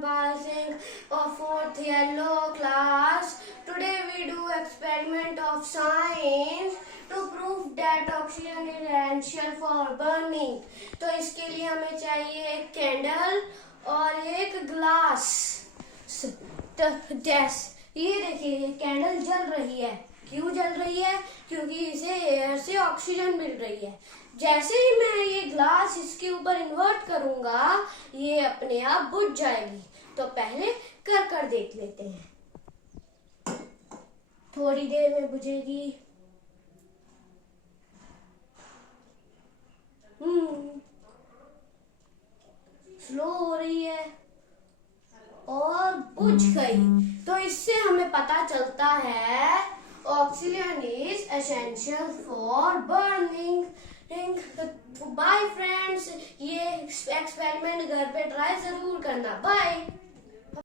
Singh of 4th yellow class. Today we do experiment of science to prove that oxygen is essential for burning. तो इसके लिए हमें चाहिए एक candle और एक ग्लास। ये देखिए ये कैंडल जल रही है। क्यों जल रही है? क्योंकि इसे एयर से ऑक्सीजन मिल रही है। जैसे ही मैं ये ग्लास इसके ऊपर इन्वर्ट करूंगा ये अपने आप बुझ जाएगी। तो पहले कर देख लेते हैं। थोड़ी देर में बुझेगी। स्लो हो रही है और बुझ गई। तो इससे हमें पता चलता है oxygen is essential for burning. Bye friends, ये एक्सपेरिमेंट घर पे ट्राई जरूर करना। बाय।